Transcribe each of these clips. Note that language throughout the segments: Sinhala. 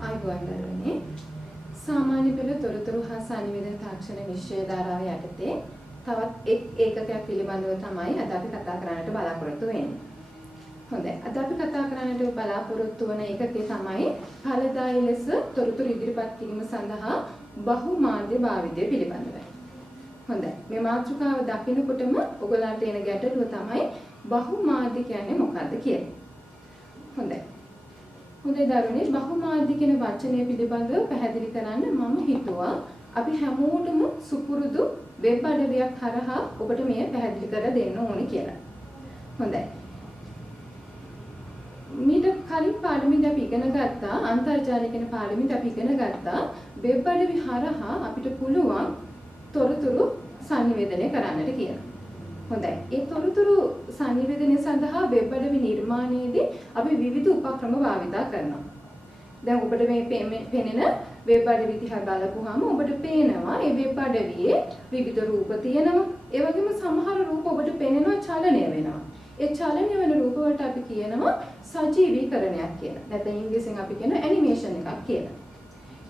ආයුබෝවන් සාමාන්‍ය පෙළ තොරතුරු හා සංනිවේදන තාක්ෂණ විශ්වය ධාරාව යටතේ තවත් එක් ඒකකයක් පිළිබඳව තමයි අද අපි කතා කරන්නට බලාපොරොත්තු වෙන්නේ. හොඳයි. අද අපි කතා කරන්නට බලාපොරොත්තු වන ඒකකේ තමයි ඵලදායී ලෙස තොරතුරු ඉදිරිපත් කිරීම සඳහා බහුමාධ්‍ය භාවිතය පිළිබඳවයි. හොඳයි. මේ මාතෘකාව දකිනකොටම ඔයගොල්ලන්ට එන ගැටලුව තමයි බහුමාධ්‍ය කියන්නේ මොකක්ද කියලා. හොඳයි. හොඳයි දරුවනේ බහුමාධ්‍ය කියන වචනය පිළිබඳව පැහැදිලි කරන්න මම හිතුවා අපි හැමෝටම සුපුරුදු වෙබ් අඩවියක් හරහා ඔබට මේ පැහැදිලි කර දෙන්න ඕනේ කියලා. හොඳයි. මීට කලින් පාඩමේදී අපි ඉගෙන ගත්තා අන්තර්ජාලය කියන පාඩමේදී අපි ඉගෙන ගත්තා වෙබ් අඩවි හරහා අපිට පුළුවන් තොරතුරු සංනිවේදනය කරන්නට කියලා. හොඳයි. ඒ තොරතුරු සංනිවේදනය සඳහා වෙබ් අඩවි නිර්මාණයේදී අපි විවිධ උපක්‍රම භාවිතා කරනවා. දැන් ඔබට මේ පෙනෙන වෙබ් අඩවි දිහා බලපුවාම ඔබට පේනවා මේ වෙබ් අඩවියේ විවිධ රූප තියෙනවා. ඒ වගේම සමහර රූප ඔබට පේනවා චලනය වෙනවා. ඒ චලනය වෙන රූප වලට අපි කියනවා සජීවීකරණයක් කියලා. නැත්නම් ඉංග්‍රීසියෙන් අපි කියන ඇනිමේෂන් එකක් කියලා.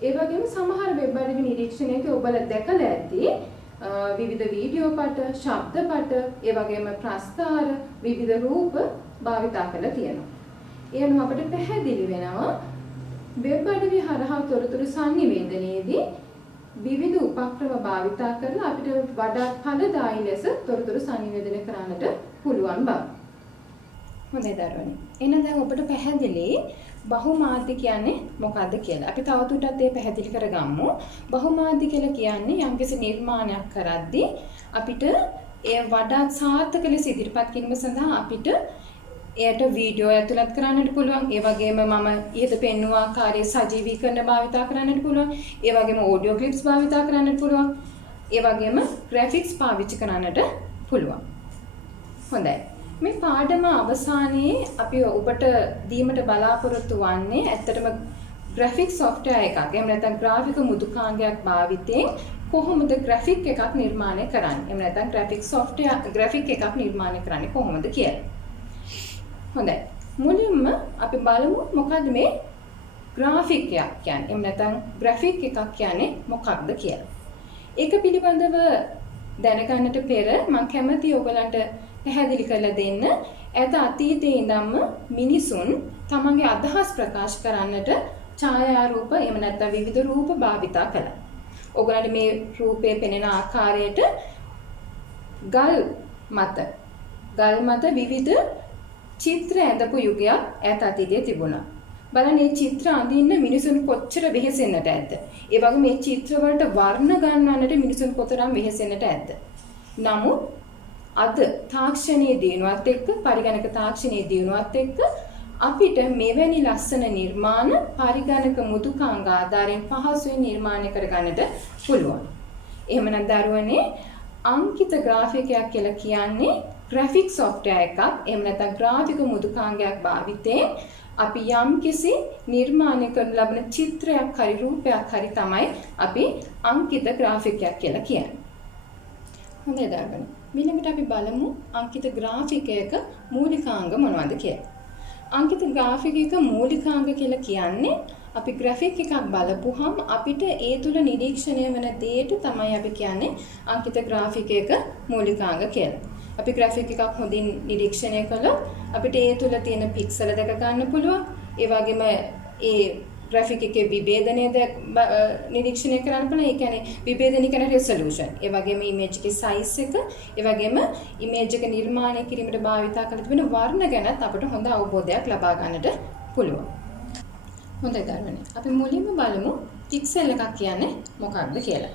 ඒ වගේම සමහර වෙබ් අඩවි නිරීක්ෂණයක ඔබලා දැකලා ඇති විවිධ වීඩියෝ පට, ශබ්ද පට, ඒ වගේම ප්‍රස්තාර, විවිධ රූප භාවිතා කරලා තියෙනවා. ඒ අනුව අපිට පැහැදිලි වෙනවා වෙබ් අඩවි හරහා තොරතුරු සංනිවේදනයේදී විවිධ උපක්‍රම භාවිතා කරලා අපිට වඩා ඵලදායී ලෙස තොරතුරු සංනිවේදනය කරන්නට පුළුවන් බව. හොඳයි දරුවනේ. එහෙනම් දැන් ඔබට පැහැදිලි බහුමාධ්‍ය කියන්නේ මොකක්ද කියලා. අපි තවදුරටත් ඒ පැහැදිලි කරගමු. බහුමාධ්‍ය කියලා කියන්නේ යම්කිසි නිර්මාණයක් කරද්දී අපිට ඒ වඩා සාර්ථක ලෙස ඉදිරිපත් කිරීම සඳහා අපිට එයට වීඩියෝ ඇතුළත් කරන්නට පුළුවන්. ඒ වගේම මම ඊට පෙන්වූ ආකාරයේ සජීවීකරණ භාවිතා කරන්නට පුළුවන්. ඒ වගේම ඔඩියෝ ක්ලිප්ස් භාවිතා කරන්නට පුළුවන්. ඒ වගේම ග්‍රැෆික්ස් පාවිච්චි කරන්නට පුළුවන්. හොඳයි. මේ පාඩම අවසානයේ අපි ඔබට දීමට බලාපොරොත්තු වන්නේ ඇත්තටම ග්‍රැෆික් සොෆ්ට්වෙයාර් එකක්. එහෙම නැත්නම් ග්‍රාෆික මෘදුකාංගයක් භාවිතයෙන් කොහොමද ග්‍රැෆික් එකක් නිර්මාණය කරන්නේ? එහෙම නැත්නම් ග්‍රැෆික් එකක් නිර්මාණය කරන්නේ කොහොමද කියලා. හොඳයි. මුලින්ම අපි බලමු මොකද්ද මේ ග්‍රාෆික් එකක් කියන්නේ. එහෙම නැත්නම් ග්‍රැෆික් එකක් කියන්නේ මොකක්ද කියලා. ඒක පිළිබඳව දැනගන්නට පෙර මම කැමතියි ඔයගලන්ට පැහැදිලි කරලා දෙන්න. ඇත අතීතයේ ඉඳන්ම මිනිසුන් තමන්ගේ අදහස් ප්‍රකාශ කරන්නට ඡායාරූප එහෙම නැත්නම් විවිධ රූප භාවිතා කළා. ඔයගලන්ට මේ රූපයේ පෙනෙන ආකාරයට ගල් මත විවිධ චිත්‍ර ඇඳපු යුගයක් ඈත අතීතයේ තිබුණා. බලන්න මේ චිත්‍ර අඳින්න මිනිසුන් කොච්චර වෙහෙසෙන්නට ඇද්ද? ඒ වගේ මේ චිත්‍ර වලට වර්ණ ගන්නන්නට මිනිසුන් කොතරම් වෙහෙසෙන්නට ඇද්ද? නමුත් අද තාක්ෂණයේ දියුණුවත් එක්ක පරිගණක තාක්ෂණයේ දියුණුවත් එක්ක අපිට මෙවැනි ලස්සන නිර්මාණ පරිගණක මෘදුකාංග ආධාරයෙන් පහසුවෙන් නිර්මාණය කරගන්නට පුළුවන්. එහෙමනම් දරුවනේ අංකිත ග්‍රාෆිකයක් කියලා කියන්නේ ග්‍රැෆික් සොෆ්ට්වෙයාර් එකක්. එහෙම නැත්නම් ග්‍රාෆික මෘදුකාංගයක් භාවිතයෙන් අපි යම්කිසි නිර්මාණය කරන ලබන චිත්‍රයක් හරි රූපයක් හරි තමයි අපි අංකිත ග්‍රාෆිකයක් කියලා කියන්නේ. හොඳයි දරුවනේ. ඊළඟට අපි බලමු අංකිත ග්‍රාෆිකයක මූලිකාංග මොනවද කියලා. අංකිත ග්‍රාෆිකයක මූලිකාංග කියලා කියන්නේ අපි ග්‍රැෆික් එකක් බලපුවහම අපිට ඒ තුල නිරීක්ෂණය වෙන දේට තමයි අපි කියන්නේ අංකිත ග්‍රාෆිකයක මූලිකාංග කියලා. අපි ග්‍රැෆික් එකක් හොඳින් නිරීක්ෂණය කළොත් අපිට ඒ තුල තියෙන පික්සල දැක ගන්න පුළුවන්. ඒ වගේම ඒ ග්‍රැෆික් එකේ විභේදනය නිරීක්ෂණය කරන්න පුළුවන්. ඒ කියන්නේ විභේදනය කියන රෙසලූෂන්. ඒ වගේම ඉමේජ් එකේ සයිස් එක, ඒ වගේම ඉමේජ් එක නිර්මාණය කිරීමට භාවිතා කරලා තිබෙන වර්ණ ගැනත් අපිට හොඳ අවබෝධයක් ලබා ගන්නට පුළුවන්. හොඳයි දරුවනේ. අපි මුලින්ම බලමු පික්සල් එකක් කියන්නේ මොකක්ද කියලා.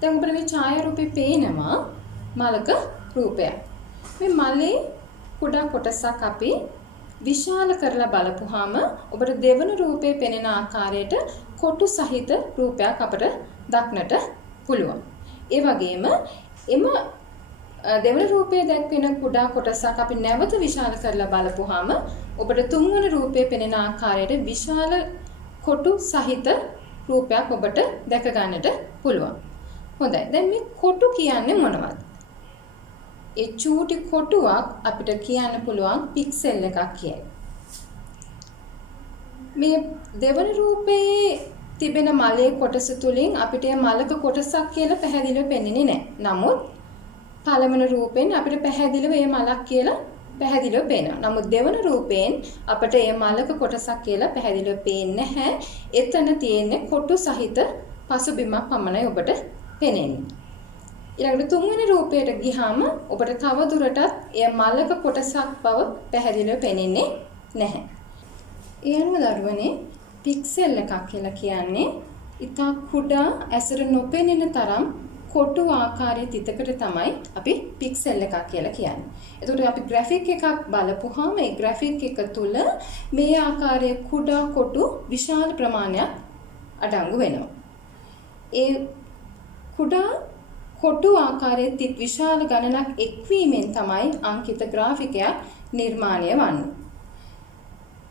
දැන් ඔබට මේ ඡායාරූපේ පේනවා මලක රූපයක්. මේ මලේ කුඩා කොටසක් අපි විශාල කරලා බලපුවාම ඔබට දෙවන රූපේ පෙනෙන ආකාරයට කොටු සහිත රූපයක් අපට දක්නට පුළුවන්. ඒ වගේම එම දෙවන රූපයේ දැක්වෙන කුඩා කොටසක් අපි නැවත විශාල කරලා බලපුවාම ඔබට තුන්වන රූපයේ පෙනෙන ආකාරයට විශාල කොටු සහිත රූපයක් ඔබට දැක ගන්නට පුළුවන්. හොඳයි. දැන් මේ කොටු කියන්නේ මොනවද? ඒ චූටි කොටුවක් අපිට කියන්න පුළුවන් පික්සල් එකක් කියයි. මේ දෙවන රූපයේ තිබෙන මලේ කොටස තුලින් අපිට මලක කොටසක් කියලා පැහැදිලිව පෙන්වෙන්නේ නැහැ. නමුත් පළවෙනි රූපෙන් අපිට පැහැදිලිව මේ මලක් කියලා පැහැදිලිව පේනවා. නමුත් දෙවන රූපයෙන් අපිට මේ මලක කොටසක් කියලා පැහැදිලිව පේන්නේ නැහැ. එතන තියෙන්නේ කොටු සහිත පසුබිමක් පමණයි ඔබට පේන්නේ. ඊළඟට තුන්වෙනි රූපයට ගියාම ඔබට තව දුරටත් එය මලක කොටසක් බව පැහැදිලිව පේන්නේ නැහැ. ඒ අනුව දරුවනේ පික්සල් එකක් කියලා කියන්නේ ඉතා කුඩා ඇසට නොපෙනෙන තරම් කොටු ආකාරයේ තිතකට තමයි අපි පික්සල් එකක් කියලා කියන්නේ. එතකොට අපි ග්‍රැෆික් එකක් බලපුවාම ඒ ග්‍රැෆික් එක තුල මේ ආකාරයේ කුඩා කොටු විශාල ප්‍රමාණයක් අඩංගු වෙනවා. ඒ කුඩා කොටු ආකාරයේ තිත් විශාල ගණනක් එක්වීමෙන් තමයි අංකිත ග්‍රාෆිකයක් නිර්මාණය වන්නේ.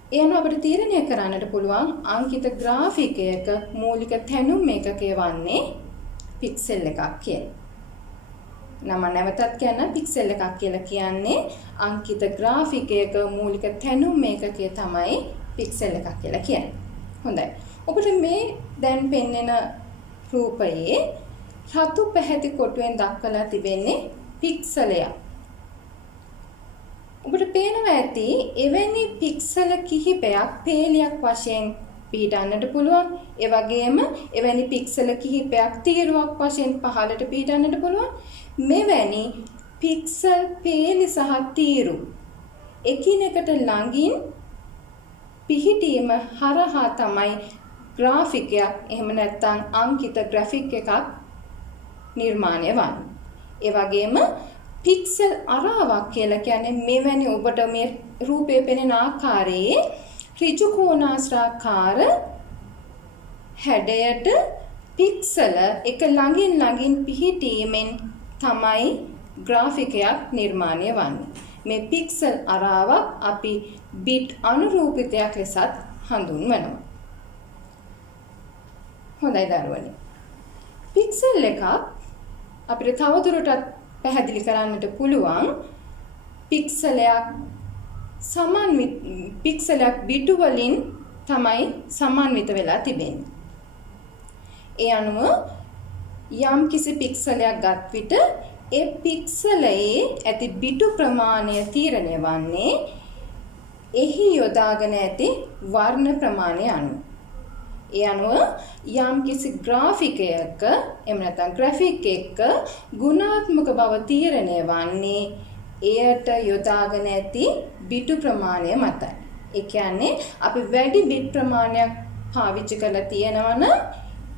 ඒ අනුව අපිට තීරණය කරන්නට පුළුවන් අංකිත ග්‍රාෆිකයක මූලික තැනුම් ඒකකය වන්නේ පික්සල් එකක් කියලා. නම නැවතත් කියන්න පික්සල් එකක් කියලා කියන්නේ අංකිත ග්‍රාෆිකයක මූලික තැනුම් ඒකකය තමයි පික්සල් එකක් කියලා කියන්නේ. හොඳයි. ඔබට මේ දැන් පෙන්වන රූපයේ රතු පැහැති කොටුවෙන් දක්වලා තිබෙන්නේ පික්සලයක්. ඔබට පේනවා ඇති එවැනි පික්සල කිහිපයක් පේලියක් වශයෙන් පිහිටන්නට පුළුවන්. ඒ වගේම එවැනි පික්සල කිහිපයක් තීරුවක් වශයෙන් පහළට පිහිටන්නට පුළුවන්. මෙවැනි පික්සල් පේලි සහ තීරු එකිනෙකට ළඟින් පිහිටීම හරහා තමයි ග්‍රාෆිකයක් එහෙම නැත්නම් අංකිත ග්‍රැෆික් එකක් නිර්මාණය වන්නේ. ඒ වගේම පික්සල් අරාවක් කියලා කියන්නේ මෙවැනි ඔබට මේ රූපයේ පෙනෙන ආකාරයේ ඍජු කෝණාශ්‍රාකාර හැඩයට පික්සල එක ළඟින් පිහිටීමෙන් තමයි ග්‍රාෆිකයක් නිර්මාණය වන්නේ. මේ පික්සල් අරාවක් අපි බිට් අනුරූපිතයක් ලෙසත් හඳුන්වනවා. හොඳයි දරුවනේ. පික්සල් එකක් අපිට තවදුරටත් පැහැදිලි කරන්නට පුළුවන් පික්සලයක් බිටු වලින් තමයි සමන්විත වෙලා තිබෙන්නේ. ඒ අනුව යම් කිසි පික්සලයක් ගත් විට ඒ පික්සලයේ ඇති බිටු ප්‍රමාණය තීරණය වන්නේ එහි යොදාගෙන ඇති වර්ණ ප්‍රමාණය අනුව. ඒ අනුව යම් කිසි ග්‍රාෆිකයක එහෙම නැත්නම් ග්‍රැෆික් එකක ගුණාත්මක බව තීරණය වන්නේ එයට යොදාගෙන ඇති බිටු ප්‍රමාණය මතයි. ඒ කියන්නේ අපි වැඩි බිට් ප්‍රමාණයක් පාවිච්චි කරලා තියෙනවා නම්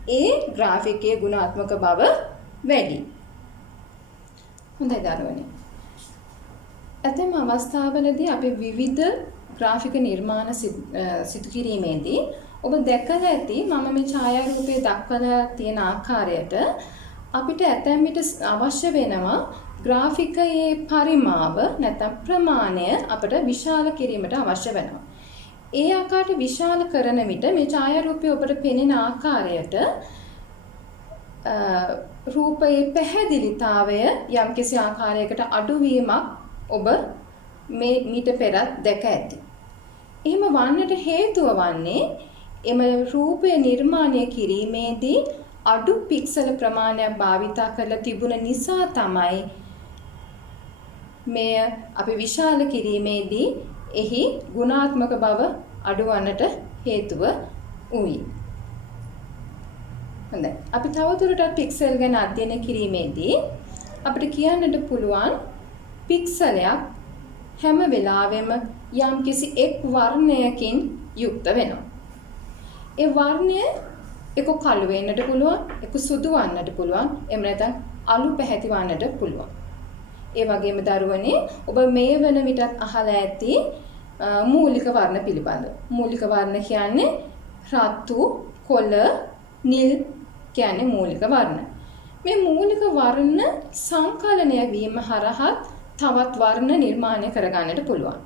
ඒ ග්‍රාෆිකයේ ගුණාත්මක බව වැඩි. හොඳයි දරුවනේ. ඇතැම් අවස්ථාවලදී අපි විවිධ ග්‍රාෆික නිර්මාණ සිදු කිරීමේදී ඔබ දැකලා ඇති මම මේ ඡායාරූපයේ දක්වලා තියෙන ආකාරයට අපිට ඇතැම් විට අවශ්‍ය වෙනවා ග්‍රාෆිකයේ පරිමාව නැත්නම් ප්‍රමාණය අපිට විශාල කිරීමට අවශ්‍ය වෙනවා. ඒ ආකාරයට විශාල කරන විට මේ ඡායාරූපයේ ඔබට පෙනෙන ආකාරයට රූපයේ පැහැදිලිතාවය යම්කිසි ආකාරයකට අඩුවීමක් ඔබ මීට පෙරත් දැක ඇති. එහෙම වන්නට හේතුව වන්නේ එම රූපය නිර්මාණය කිරීමේදී අඩු පික්සල ප්‍රමාණයක් භාවිතා කරලා තිබුණ නිසා තමයි මෙය අපි විශාල කිරීමේදී එහි ගුණාත්මක බව අඩුවන්නට හේතුව වුයි. හොඳයි. අපි තවදුරටත් පික්සල් ගැන අධ්‍යයනය කිරීමේදී අපිට කියන්නට පුළුවන් පික්සලයක් හැම වෙලාවෙම යම්කිසි එක් වර්ණයකින් යුක්ත වෙනවා. ඒ වර්ණය එක කළු වෙන්නට පුළුවන්, එක සුදු වන්නට පුළුවන්, එහෙම නැත්නම් අලු පැහැති වන්නට පුළුවන්. ඒ වගේම දරුවනේ ඔබ මේ වෙන විටත් අහලා ඇති මූලික වර්ණ පිළිබඳව. මූලික වර්ණ කියන්නේ රතු, කොළ, නිල් කියන්නේ මූලික වර්ණ. මේ මූලික වර්ණ සංකලනය වීම හරහා තවත් වර්ණ නිර්මාණය කරගන්නට පුළුවන්.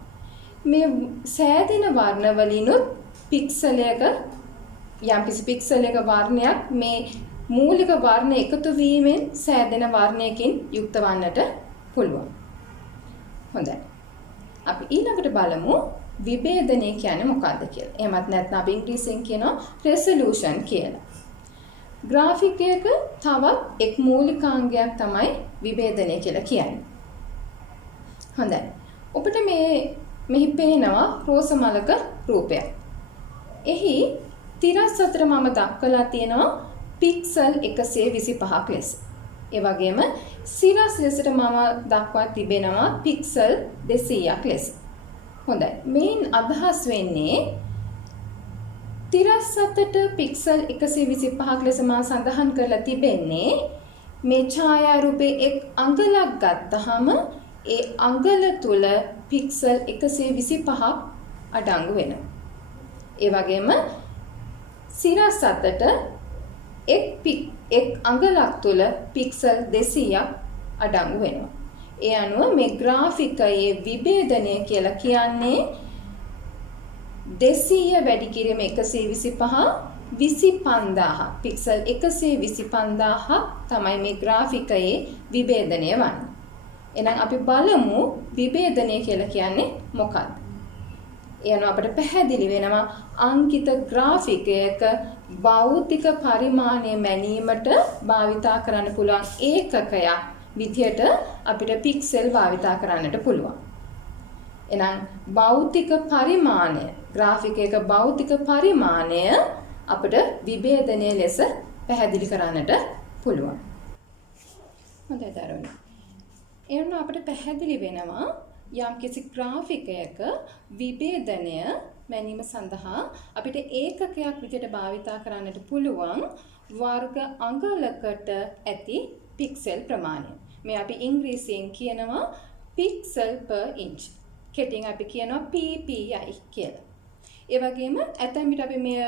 මේ සෑදෙන වර්ණ වලිනුත් පික්සලයක යම්කිසි පික්සලයක වර්ණයක් මේ මූලික වර්ණ එකතු වීමෙන් සෑදෙන වර්ණයකින් යුක්ත වන්නට පුළුවන්. හොඳයි. අපි ඊළඟට බලමු විභේදනය කියන්නේ මොකක්ද කියලා. එහෙමත් නැත්නම් අපි ඉංග්‍රීසියෙන් කියනවා resolution කියලා. ග්‍රාෆික් එකක තවත් එක් මූලිකාංගයක් තමයි විභේදනය කියලා කියන්නේ. හොඳයි. ඔබට මෙහි පේනවා රෝස මලක රූපයක්. එහි තිරස් අතර මම දක්වලා තියෙනවා පික්සල් 125ක් ලෙස. ඒ වගේම සිරස් ලෙසට මම දක්වා තිබෙනවා පික්සල් 200ක් ලෙස. හොඳයි. මේන් අදහස් වෙන්නේ තිරස් අතට පික්සල් 125ක් ලෙස මා සඳහන් කරලා තිබෙන්නේ මේ ඡායාරූපේ එක් අඟලක් ගත්තහම ඒ අඟල තුල පික්සල් 125ක් අඩංගු වෙනවා. ඒ වගේම සිරස් අතට එක් අඟලක් තුල පික්සල් 200ක් අඩංගු වෙනවා. ඒ අනුව මේ ග්‍රාෆිකයේ විභේදනය කියලා කියන්නේ 200 වැඩි කිරීම 125 25000 පික්සල් 125,000 තමයි මේ ග්‍රාෆිකයේ විභේදනය වන්නේ. එහෙනම් අපි බලමු විභේදනය කියලා කියන්නේ මොකක්ද? එයන අපිට පැහැදිලි වෙනවා අංකිත ග්‍රාෆිකයක භෞතික පරිමාණය මැනීමට භාවිතා කරන්න පුළුවන් ඒකකයක් විදිහට අපිට පික්සල් භාවිතා කරන්නට පුළුවන්. එහෙනම් භෞතික පරිමාණය ග්‍රාෆිකයක භෞතික පරිමාණය අපිට විභේදනය ලෙස පැහැදිලි කරන්නට පුළුවන්. හොඳයි දරුවනි. එන්න අපිට පැහැදිලි වෙනවා යම්කිසි ග්‍රාෆිකයක විභේදනය මැනීම සඳහා අපිට ඒකකයක් විදිහට භාවිතා කරන්නට පුළුවන් වර්ග අඟලකට ඇති පික්සල් ප්‍රමාණය. මේ අපි ඉංග්‍රීසියෙන් කියනවා පික්සල් per inch. කෙටියෙන් අපි කියනවා PPI කියලා. ඒ වගේම ඇතැම් විට අපි මෙය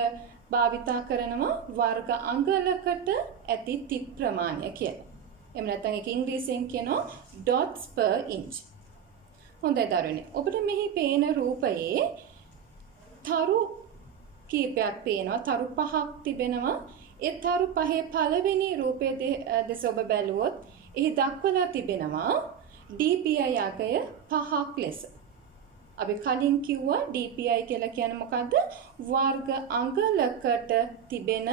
භාවිතා කරනවා වර්ග අඟලකට ඇති තිත් ප්‍රමාණය කියලා. එහෙම නැත්නම් ඒක ඉංග්‍රීසියෙන් කියනවා dots per inch. හොඳයි දරුවනේ. ඔබට මෙහි පේන රූපයේ තරු කීපයක් පේනවා. තරු 5ක් තිබෙනවා. ඒ තරු 5 පළවෙනි රූපයේ දෙස ඔබ බැලුවොත් එහි දක්වලා තිබෙනවා DPI අගය 5ක් ලෙස. අපි කලින් කිව්වා DPI කියලා කියන්නේ මොකද්ද? වර්ග අඟලකට තිබෙන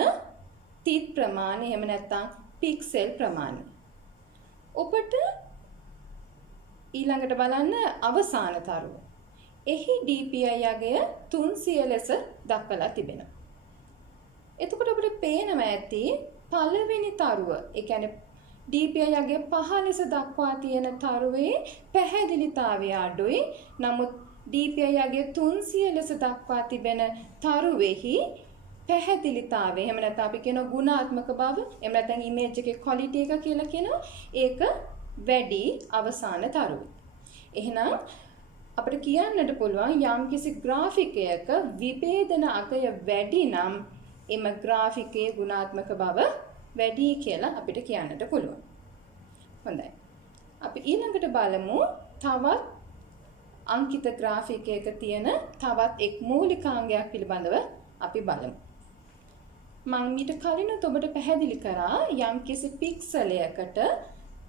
තිත් ප්‍රමාණය එහෙම නැත්නම් පික්සල් ප්‍රමාණය. ඔබට ඊළඟට බලන්න අවසාන තරුව. එහි DPI අගය 300 ලෙස දක්වලා තිබෙනවා. එතකොට අපිට පේනවා ඇති පළවෙනි තරුව, ඒ කියන්නේ DPI අගය 5 ලෙස දක්වා තියෙන තරුවේ පැහැදිලිතාවය අඩුයි. නමුත් DPI අගය 300 ලෙස දක්වා තිබෙන තරුවේහි පැහැදිලිතාවය එහෙම නැත්නම් අපි කියන ගුණාත්මක බව එහෙම නැත්නම් ඉමේජ් එකේ ක්වොලිටි එක කියලා කියනවා. ඒක වැඩි අවසාන තරුවේ. එහෙනම් අපිට කියන්නට පුළුවන් යම්කිසි ග්‍රාෆිකයක විභේදන අගය වැඩි නම් එම ග්‍රාෆිකයේ ගුණාත්මක බව වැඩි කියලා අපිට කියන්නට පුළුවන්. හොඳයි. අපි ඊළඟට බලමු තවත් අංකිත ග්‍රාෆිකයක තියෙන තවත් එක් මූලිකාංගයක් පිළිබඳව අපි බලමු. මම මීට කලිනුත් ඔබට පැහැදිලි කරා යම්කිසි පික්සලයකට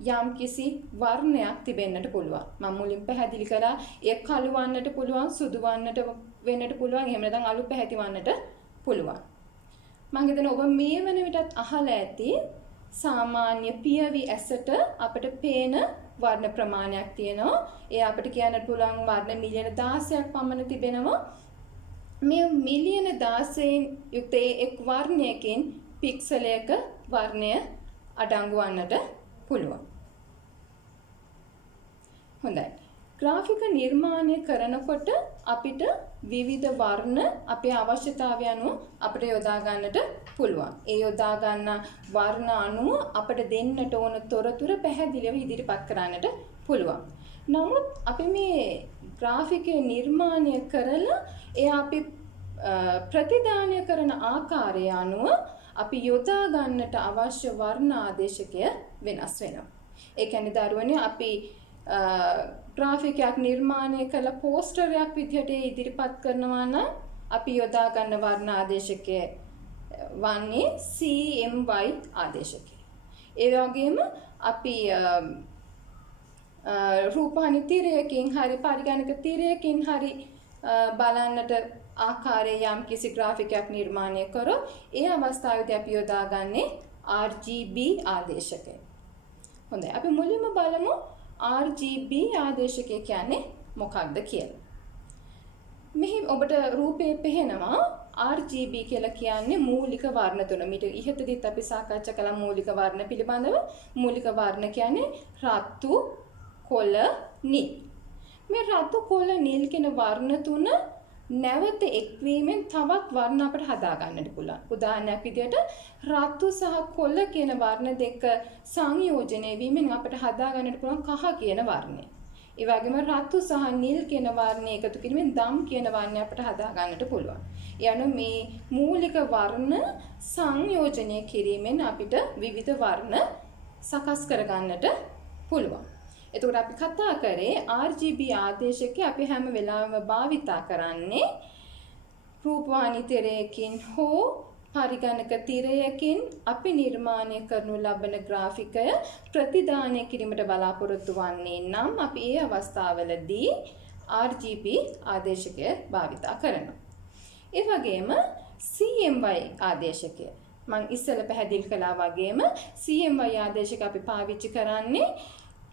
යම්කිසි වර්ණයක් තිබෙන්නට පුළුවන්. මම මුලින් පැහැදිලි කරා ඒ කළු වන්නට පුළුවන්, සුදු වන්නට වෙන්නට පුළුවන්, එහෙම නැත්නම් අලු පැහැති වන්නට පුළුවන්. මම හිතනවා ඔබ මේ වෙන විටත් අහලා ඇති සාමාන්‍ය පියවි ඇසට අපිට පේන වර්ණ ප්‍රමාණයක් තියෙනවා. ඒ අපිට කියන්නට පුළුවන් වර්ණ මිලියන 16ක් පමණ තිබෙනවා. මේ මිලියන 16න් යුක්ත එක් වර්ණයකින් පික්සලයක වර්ණය අඩංගු වන්නට පුළුවන්. හොඳයි. ග්‍රාෆික නිර්මාණය කරනකොට අපිට විවිධ වර්ණ අපේ අවශ්‍යතාවය අනුව අපිට යොදා ගන්නට පුළුවන්. ඒ යොදා ගන්න වර්ණ අනුව අපිට දෙන්නට ඕන තොරතුරු පැහැදිලිව ඉදිරිපත් කරන්නට පුළුවන්. නමුත් අපි මේ ග්‍රාෆිකය නිර්මාණය කරලා අපි ප්‍රතිදානය කරන ආකාරය අනුව අපි යොදා ගන්නට අවශ්‍ය වර්ණ ආදේශකය වෙනස් වෙනවා. ඒ කියන්නේ දරුවනේ අපි ග්‍රාෆිකයක් නිර්මාණය කළ පෝස්ටරයක් විදිහට ඉදිරිපත් කරනවා නම් අපි යොදා ගන්න වර්ණ ආදේශකය වන්නේ CMY ආදේශකය. ඒ වගේම අපි රූපවාහිනී තිරයකින් හරි පරිගණක තිරයකින් හරි බලන්නට ආකාරයේ යම් කිසි ග්‍රාෆික් එකක් නිර්මාණය කරොත් ඒ අවස්ථාවේදී අපි යොදාගන්නේ RGB ආදේශකය. හොඳයි. අපි මුලින්ම බලමු RGB ආදේශකය කියන්නේ මොකක්ද කියලා. මෙහි ඔබට රූපේ පෙහෙනවා RGB කියලා කියන්නේ මූලික වර්ණ තුන. මීට ඉහතදීත් අපි සාකච්ඡා කළා මූලික වර්ණ පිළිබඳව. මූලික වර්ණ කියන්නේ රතු, කොළ, නිල්. මේ රතු, කොළ, නිල් කියන වර්ණ තුන නැවත එක්වීමෙන් තවත් වර්ණ අපිට හදා ගන්නට පුළුවන්. උදාහරණයක් විදිහට රතු සහ කොළ කියන වර්ණ දෙක සංයෝජනය වීමෙන් අපිට හදා ගන්නට පුළුවන් කහ කියන වර්ණය. ඒ වගේම රතු සහ නිල් කියන වර්ණය එකතු කිරීමෙන් දම් කියන වර්ණය අපිට හදා ගන්නට පුළුවන්. යනු මේ මූලික වර්ණ සංයෝජනය කිරීමෙන් අපිට විවිධ වර්ණ සකස් කර ගන්නට පුළුවන්. එතකොට අපි කතා කරේ RGB ආදේශකය අපි හැම වෙලාවෙම භාවිතා කරන්නේ රූපවාහිනී තිරයකින් හෝ පරිගණක තිරයකින් අපි නිර්මාණය කරනු ලබන ග්‍රාෆිකය ප්‍රතිදානය කිරීමට බලාපොරොත්තු වන්නේ නම් අපි ඒ අවස්ථාවවලදී RGB ආදේශකය භාවිතා කරනවා. ඒ වගේම CMY ආදේශකය මම ඉස්සෙල්ලා පැහැදිලි කළා වගේම CMY ආදේශක අපි පාවිච්චි කරන්නේ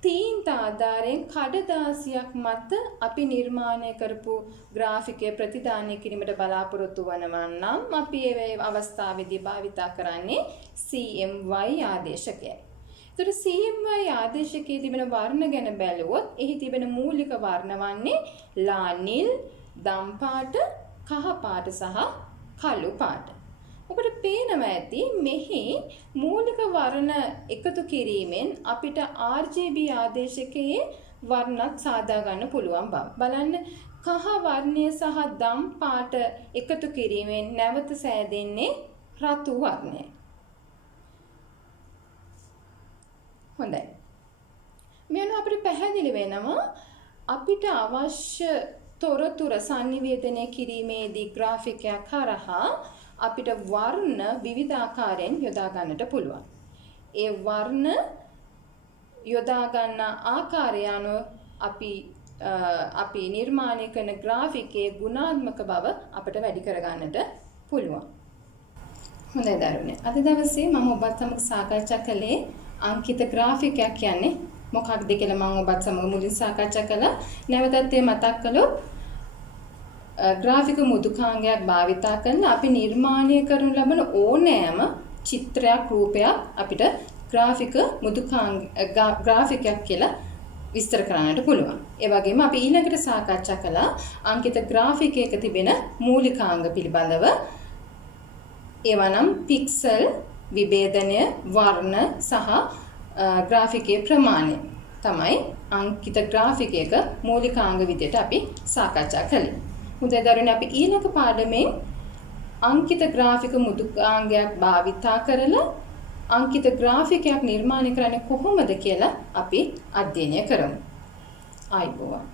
තීන්ත ආධාරයෙන් කඩදාසියක් මත අපි නිර්මාණය කරපු ග්‍රාෆිකය ප්‍රතිදානය කිරීමට බලාපොරොත්තු වනවා නම් අපි ඒ අවස්ථාවේදී භාවිතා කරන්නේ CMY ආදේශකයයි. ඒතර CMY ආදේශකයේ තිබෙන වර්ණ ගැන බැලුවොත් එහි තිබෙන මූලික වර්ණ වන්නේ ලා නිල්, දම් පාට, කහ පාට සහ කළු පාට. ඔබට පේනවා ඇති මෙහි මූලික වර්ණ එකතු කිරීමෙන් අපිට RGB ආදේශකයේ වර්ණත් සාදා ගන්න පුළුවන් බව. බලන්න කහ වර්ණය සහ දම් පාට එකතු කිරීමෙන් නැවත සෑදෙන්නේ රතු වර්ණය. හොඳයි. මෙන්න අපිට පැහැදිලි වෙනවා අපිට අවශ්‍ය තොරතුරු sannivedanaya කිරීමේදී ග්‍රාෆිකයක් හරහා අපිට වර්ණ විවිධ ආකාරයෙන් යොදා ගන්නට පුළුවන්. ඒ වර්ණ යොදා ගන්න ආකාරය අනුව අපි නිර්මාණය කරන ග්‍රාෆිකයේ ගුණාත්මක බව අපිට වැඩි කර ගන්නට පුළුවන්. හොඳයි දරුවනේ. අද දවසේ මම ඔබත් සමග සාකච්ඡා කළේ අංකිත ග්‍රාෆිකයක් කියන්නේ මොකක්ද කියලා මම ඔබත් සමග මුලින් සාකච්ඡා කළා. නැවතත් ඒ මතක් කළොත් ග්‍රාෆික මුදුකාංගයක් භාවිතා කරන අපි නිර්මාණය කරනු ලබන ඕනෑම චිත්‍රයක් රූපයක් අපිට ග්‍රාෆිකයක් කියලා විස්තර කරන්නට පුළුවන්. ඒ වගේම අපි ඊළඟට සාකච්ඡා කළා අංකිත ග්‍රාෆිකයක තිබෙන මූලිකාංග පිළිබඳව. ඒවා නම් පික්සල්, විභේදනය, වර්ණ සහ ග්‍රාෆිකයේ ප්‍රමාණය තමයි අංකිත ග්‍රාෆිකයක මූලිකාංග විදිහට අපි සාකච්ඡා කළේ. හොඳයි දරුවනේ අපි ඊළඟ පාඩමෙන් අංකිත ග්‍රාෆික මුදුකාංගයක් භාවිතා කරලා අංකිත ග්‍රාෆිකයක් නිර්මාණය කරන්නේ කොහොමද කියලා අපි අධ්‍යයනය කරමු. ආයුබෝවන්.